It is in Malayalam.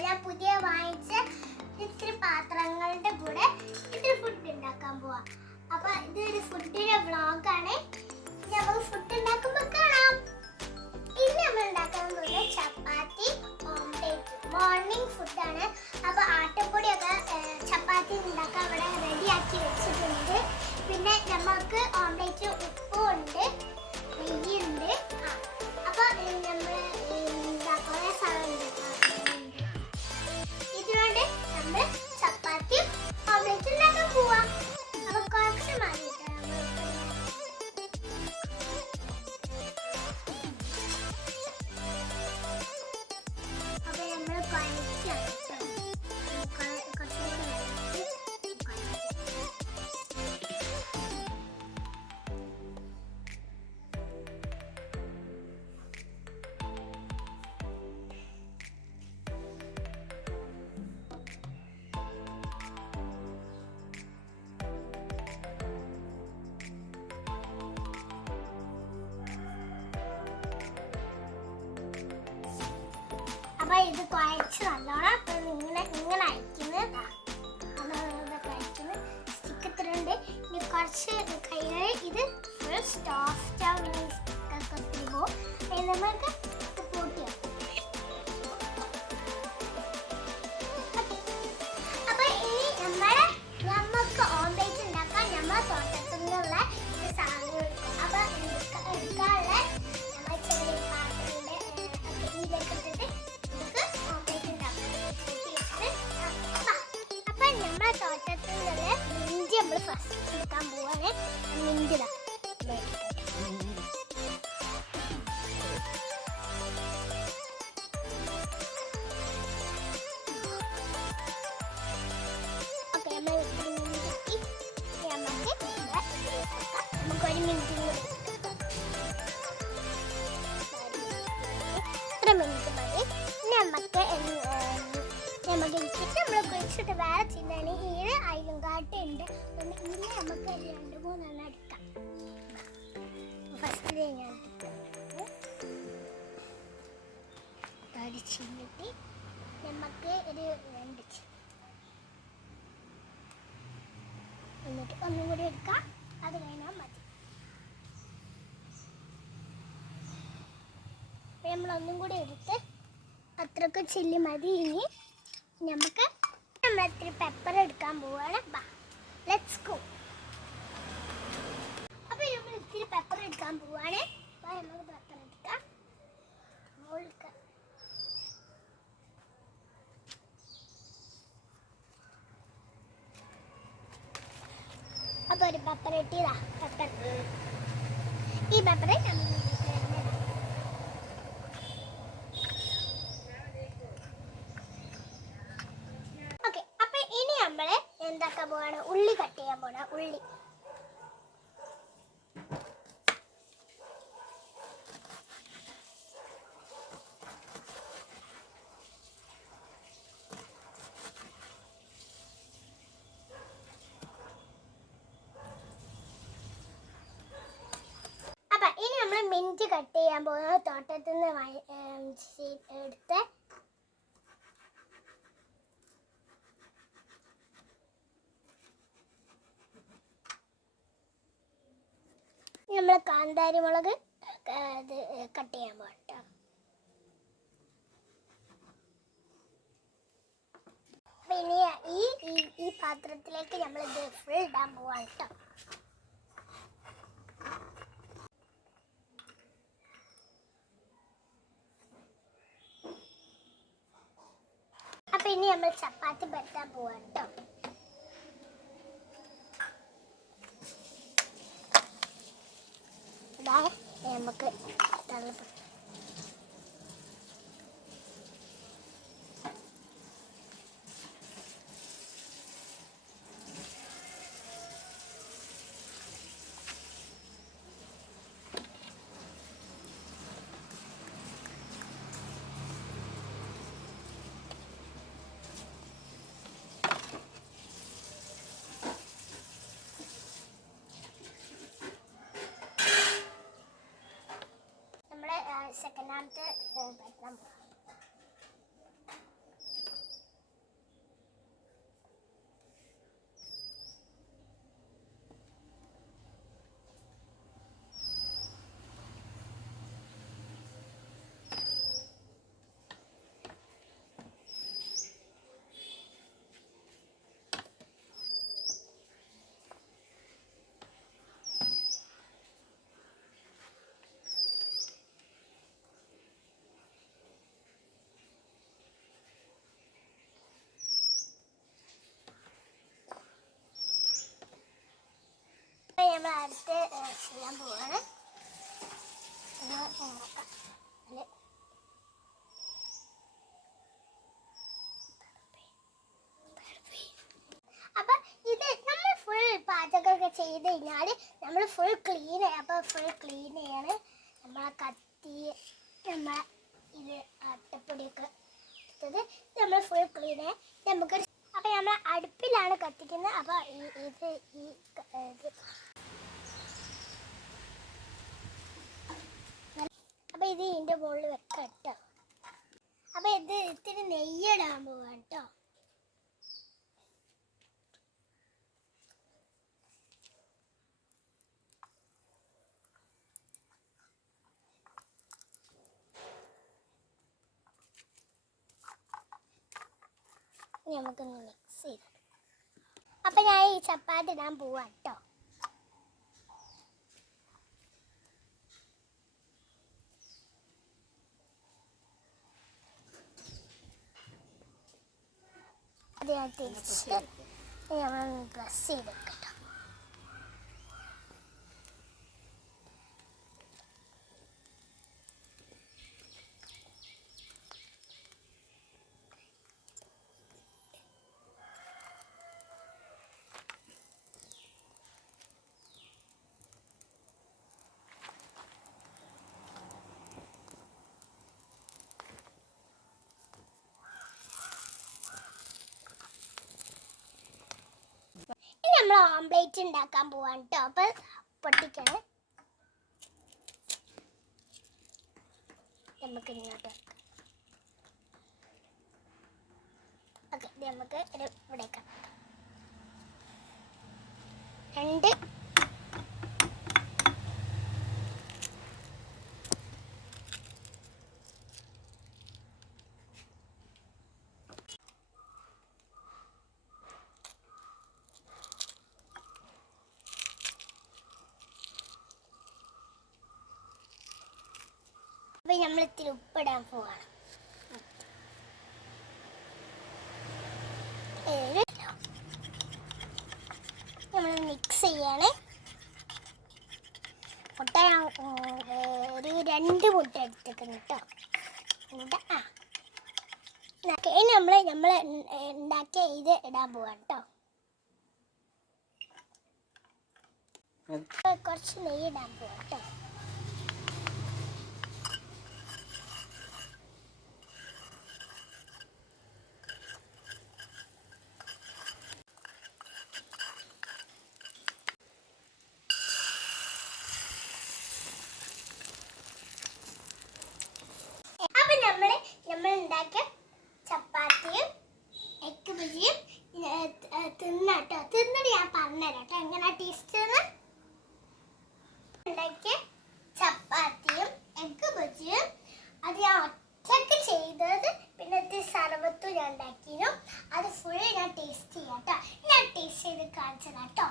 ഞാൻ പുതിയ വാങ്ങിച്ച് ഇത്തിരി പാത്രങ്ങളുടെ കൂടെ ഇത്തിരി ഫുഡ് ഉണ്ടാക്കാൻ പോവാം. അപ്പൊ ഇതൊരു ഫുഡിന്റെ ബ്ലോഗാണ് ഇത് കുഴച്ച് നല്ലോണം അപ്പൊ ഇങ്ങനെ ഇങ്ങനെ അയക്കുന്നത് സ്റ്റിക്ക് ഇത്രയുണ്ട് ഇനി കുറച്ച് കയ്യിൽ ഇത് ഫുൾ സ്റ്റോഫ്റ്റ് ആവും. സ്റ്റിക്കൊക്കെ എത്തുമ്പോൾ നമുക്ക് ഇത് പൂട്ടിയോ അപ്പൊ ഇനി നമ്മളെ നമുക്ക് ഓംലേറ്റ് ഉണ്ടാക്കാൻ നമ്മൾ തോട്ടത്തിൽ നിന്നുള്ള ഇത്ര മിനിറ്റ് മതി നമുക്ക് നമുക്ക് ഇട്ടിട്ട് നമ്മൾ കുഴിച്ചിട്ട് വേറെ ചിന്നാണ് ഈട് അയിലും കാട്ടുണ്ട് ഇനി നമുക്ക് രണ്ട് മൂന്നെണ്ണം എടുക്കാം ഫസ്റ്റ് ഞാൻ ചിന്നിട്ട് നമുക്ക് ഒരു രണ്ട് എന്നിട്ട് ഒന്നും കൂടി എടുക്കാം. അത് കഴിഞ്ഞാൽ മതി അപ്പൊ നമ്മൾ ഒന്നും കൂടി എടുത്ത് അത്രയ്ക്ക് ചില്ലി മതി ഇനി. നമുക്ക് നമ്മൾ ഇത്തിരി പെപ്പർ എടുക്കാൻ പോവാണ്. ബാ ലെറ്റ്സ് ഗോ അപ്പൊ നമ്മൾ ഇത്തിരി പെപ്പർ എടുക്കാൻ പോവാണ്. ബാ നമുക്ക് പെപ്പർ എടുക്കാം. മുഴുക്ക അപ്പൊ ഒരു പെപ്പർ ഇട്ടിയതാ പെപ്പർ ഈ പെപ്പറെ ഓക്കെ അപ്പൊ ഇനി നമ്മൾ എന്താക്കാൻ പോവാണ് ഉള്ളി കട്ട് ചെയ്യാൻ പോണ ഉള്ളി അപ്പൊ മിന്റ് കട്ട് ചെയ്യാൻ പോകുന്നത് തോട്ടത്തിൽ നിന്ന് എടുത്ത്. നമ്മൾ കാന്താരി മുളക് ഇത് കട്ട് ചെയ്യാൻ പോകട്ടോ പിന്നെ ഈ ഈ- പാത്രത്തിലേക്ക് നമ്മൾ ഇത് ഫുൾ ഇടാൻ പോവാണ് കേട്ടോ ഇനി നമ്മൾ ചപ്പാത്തി പരത്താൻ പോവാട്ടോ നമുക്ക് തള്ളപ്പ নামতে നമ്മൾ അടുത്ത് ചെയ്യാൻ പോവാണ്. നോക്കാം അപ്പൊ ഇത് നമ്മൾ ഫുൾ പാചകമൊക്കെ ചെയ്ത് കഴിഞ്ഞാൽ നമ്മൾ ഫുൾ ക്ലീൻ അപ്പൊ ഫുൾ ക്ലീൻ ചെയ്യാണ്. നമ്മളെ കത്തി നമ്മളെ ഇത് അട്ടപ്പൊടിയൊക്കെ എടുത്തത്. നമ്മൾ ഫുൾ ക്ലീൻ ചെയ്യാം നമുക്ക് അപ്പൊ നമ്മൾ അടുപ്പിലാണ് കത്തിക്കുന്നത്. അപ്പൊ ഈ- ഇത് ഈ ഇത് അപ്പൊ ഇത് ഇതിന്റെ മുകളിൽ വെക്കട്ടോ കേട്ടോ അപ്പൊ ഇത് ഇത്തിരി നെയ്യിടാൻ പോവാ കേട്ടോ നമുക്കൊന്ന് മിക്സ് ചെയ്ത്. അപ്പൊ ഞാൻ ഈ ചപ്പാത്തി ഇടാൻ പോവാ കേട്ടോ തിരിച്ച് നമ്മളൊന്ന് ഡ്രസ്സ് ചെയ്തെടുക്കട്ടോ ഇനി ഓംപ്ലേറ്റ് ഉണ്ടാക്കാൻ പോവാൻ കേട്ടോ അപ്പൊ പൊട്ടിക്കണേ. നമുക്ക് ഇങ്ങോട്ട് നമുക്ക് ഇവിടെ രണ്ട് ഇത്തിരി ഉപ്പിടാൻ പോവാണ്. നമ്മൾ മിക്സ് ചെയ്യാണ്. മുട്ട ഒരു രണ്ട് മുട്ട എടുത്തേക്കുന്നു കേട്ടോ മുട്ട ആ. ഇനി നമ്മൾ നമ്മൾ ഉണ്ടാക്കിയ ഇത് ഇടാൻ പോവാണ് കേട്ടോ കുറച്ച് നെയ്യ് ഇടാൻ പോവാം കേട്ടോ to that.